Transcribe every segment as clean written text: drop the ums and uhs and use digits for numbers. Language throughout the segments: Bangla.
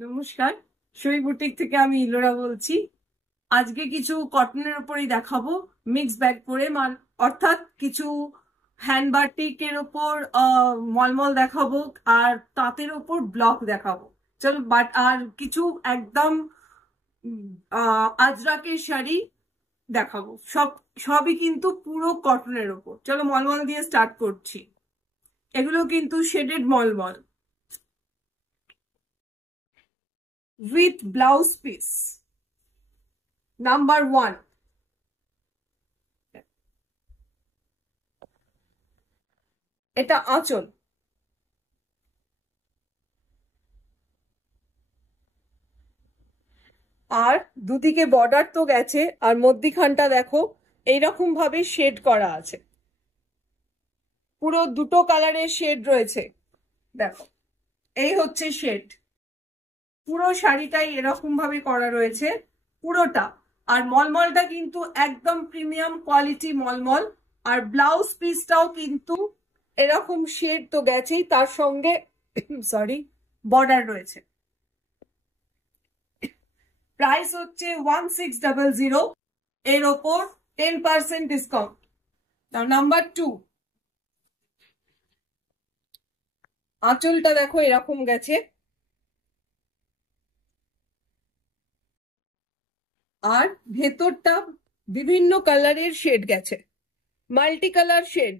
নমস্কার, সই বুটিক থেকে আমি ইলোরা বলছি। আজকে কিছু কটনের উপরেই দেখাবো, মিক্স ব্যাগ করে অর্থাৎ কিছু হ্যান্ড বাটিকের ওপর মলমল দেখাবো, আর তাঁতের ওপর ব্লক দেখাবো। চলো, আর কিছু একদম আজরাকের শাড়ি দেখাবো। সবই কিন্তু পুরো কটনের ওপর। চলো মলমল দিয়ে স্টার্ট করছি। এগুলো কিন্তু shaded mulmul with blouse piece. Number 1, এটা আঁচল। আর দুদিকে বর্ডার তো গেছে, আর মধ্যিখানটা দেখো এইরকম ভাবে শেড করা আছে। পুরো দুটো কালারের শেড রয়েছে, দেখো এই হচ্ছে শেড। পুরো শাড়িটাই এরকম ভাবে করা রয়েছে পুরোটা। আর মলমলটা কিন্তু একদম প্রিমিয়াম কোয়ালিটি মলমল। আর ব্লাউজ পিসটাও কিন্তু এরকম শেড তো গেছেই, তার সঙ্গে সরি বর্ডার রয়েছে। প্রাইস হচ্ছে 1600, এর ওপর 10% ডিসকাউন্ট। নাম্বার 2, আঁচলটা দেখো এরকম গেছে, আর ভেতরটা বিভিন্ন কালারের শেড গেছে, মাল্টি কালার শেড।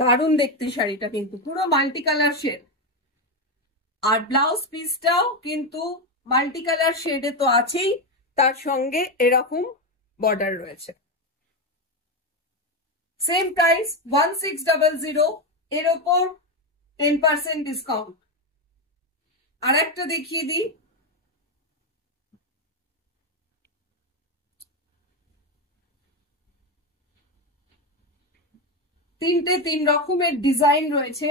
দারুণ দেখতে শাড়িটা, কিন্তু পুরো মাল্টি কালার শেড। আর ব্লাউজ পিসটাও কিন্তু মাল্টি কালার শেডে তো আছেই, তার সঙ্গে এরকম বর্ডার রয়েছে। সেম প্রাইস 1600, এর ওপর 10% ডিসকাউন্ট। আর একটা দেখিয়ে দিই, তিনটে 3 রকমের ডিজাইন রয়েছে।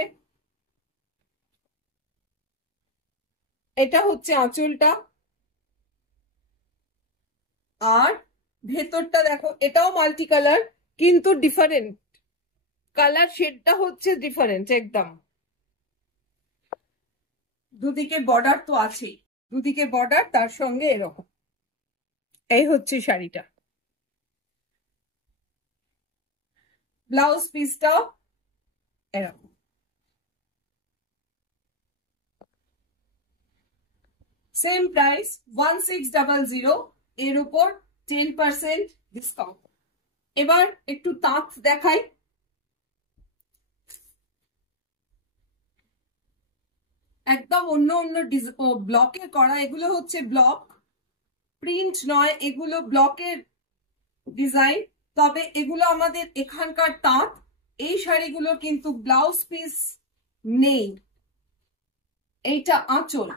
এটা হচ্ছে আঁচলটা, আর ভেতরটা দেখো এটাও মাল্টি কালার, কিন্তু ডিফারেন্ট কালার শেডটা হচ্ছে ডিফারেন্ট একদম। দুদিকে বর্ডার তো আছেই, দুদিকে বর্ডার, তার সঙ্গে এরকম। এই হচ্ছে শাড়িটা। ব্লাউজ পিসটাও এরকম। সেম প্রাইস 1600, এর উপর 10% ডিসকাউন্ট। এবার একটু তাঁত দেখাই। একদম অন্য অন্য ব্লকে করা, এগুলো হচ্ছে ব্লক, প্রিন্ট নয়, এগুলো ব্লকের ডিজাইন। তবে এগুলো আমাদের এখানকার তাঁত। এই শাড়িগুলো কিন্তু ব্লাউজ পিস নেই। এইটা আঁচল,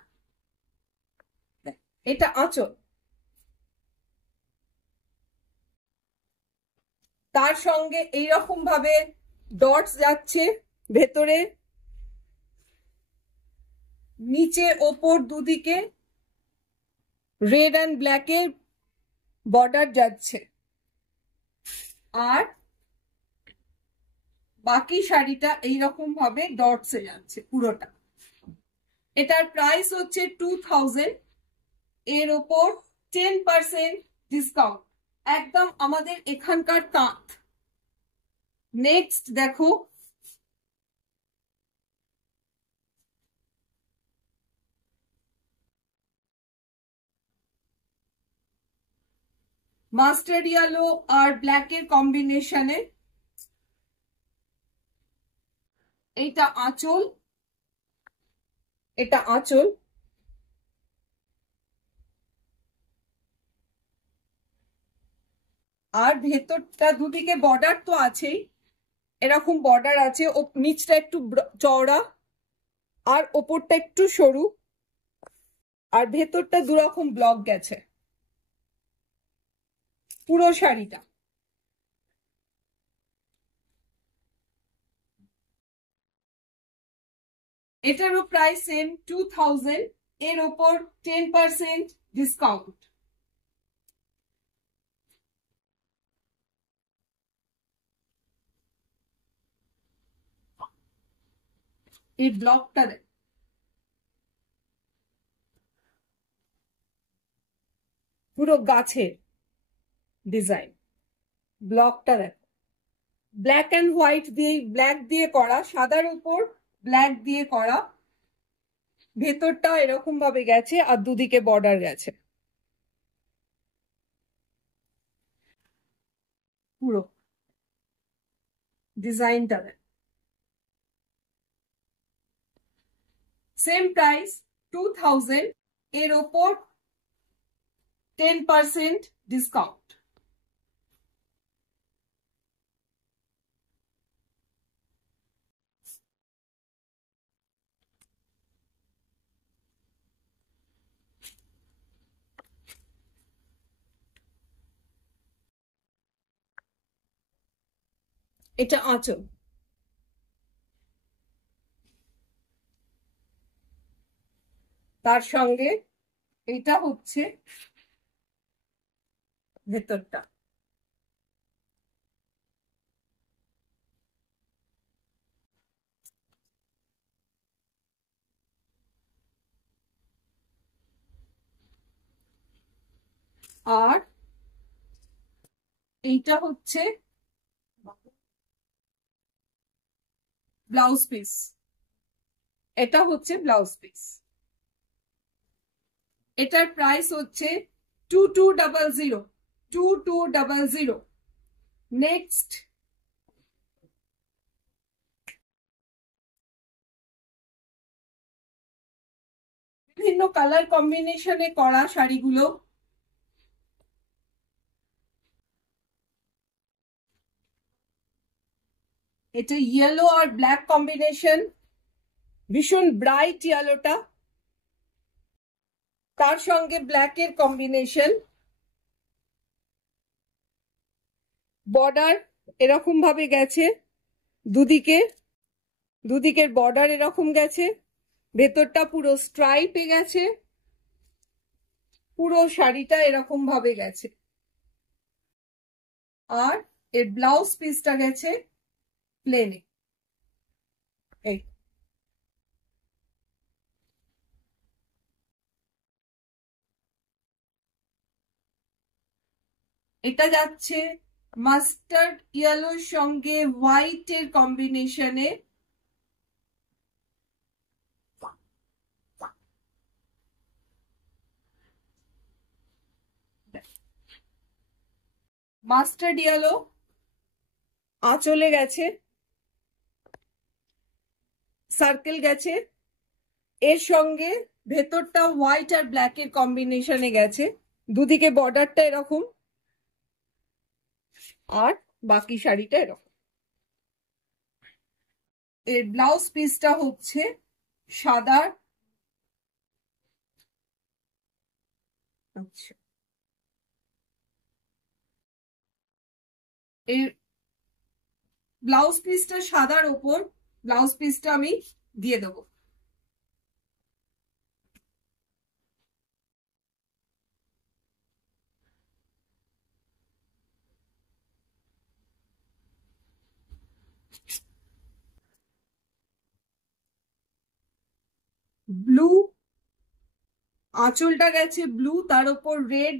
এটা আঁচল, তার সঙ্গে এইরকম ভাবে ডটস যাচ্ছে ভেতরে, নিচে ওপর দুদিকে রেড অ্যান্ড ব্ল্যাকের বর্ডার যাচ্ছে। আর বাকি শাড়িটা এইরকম ভাবে ডটসে যাচ্ছে পুরোটা। এটার প্রাইস হচ্ছে 2000, এর ওপর 10% ডিসকাউন্ট। একদম আমাদের এখানকার তাঁত। নেক্সট দেখো, মাস্টার্ড ইয়েলো আর ব্ল্যাকের কম্বিনেশনে। এইটা আঁচল, এটা আঁচল, আর ভেতরটা দুদিকে বর্ডার তো আছেই, এরকম বর্ডার আছে। নিচটা একটু চওড়া, আর ওপরটা একটু সরু, আর ভেতরটা দুরকম ব্লক গেছে পুরো শাড়িটা। এটারও প্রাইস সেম 2000, এর ওপর 10% ডিসকাউন্ট। এই ব্লকটা দেখ, পুরো গাছের ডিজাইন। ব্লকটা দেখো, ব্ল্যাক অ্যান্ড হোয়াইট দিয়ে, ব্ল্যাক দিয়ে করা, সাদার উপর ব্ল্যাক দিয়ে করা। ভেতরটা এরকম ভাবে গেছে আর দুদিকে বর্ডার গেছে। পুরো ডিজাইনটা দেখ। সেম প্রাইস 2000, এর ওপর 10% ডিসকাউন্ট। এটা আঁচল, তার সঙ্গে এটা হচ্ছে ভেতরটা। আর এইটা হচ্ছে ব্লাউজ পিস, এটা হচ্ছে ব্লাউজ পিস। এটার প্রাইস হচ্ছে 2200, 2200। নেক্সট বিভিন্ন কালার কম্বিনেশনে করা শাড়িগুলো। এটা ইয়েলো আর ব্ল্যাক কম্বিনেশন, ভীষণ ব্রাইট ইয়েলোটা, তার সঙ্গে ব্ল্যাকের কম্বিনেশন। বর্ডার এরকম ভাবে গেছে, দুদিকের বর্ডার এরকম গেছে, ভেতরটা পুরো স্ট্রাইপে গেছে, পুরো শাড়িটা এরকম ভাবে গেছে। আর এর ব্লাউজ পিসটা গেছে প্লেনে। এই এটা যাচ্ছে মাস্টার্ড ইয়েলোর সঙ্গে হোয়াইটের কম্বিনেশনে। মাস্টার্ড ইয়েলো আঁচলে গেছে, সার্কেল গেছে, এর সঙ্গে ভেতরটা হোয়াইট আর ব্ল্যাক এর কম্বিনেশনে গেছে, দুদিকে বর্ডারটা এরকম, আর বাকি শাড়িটা এরকম। এর ব্লাউজ পিসটা হচ্ছে সাদা। আচ্ছা, এর ব্লাউজ পিসটা সাদার ওপর, ব্লাউজ পিসটা আমি দিয়ে দেবো। ব্লু, আঁচলটা গেছে ব্লু, তার উপর রেড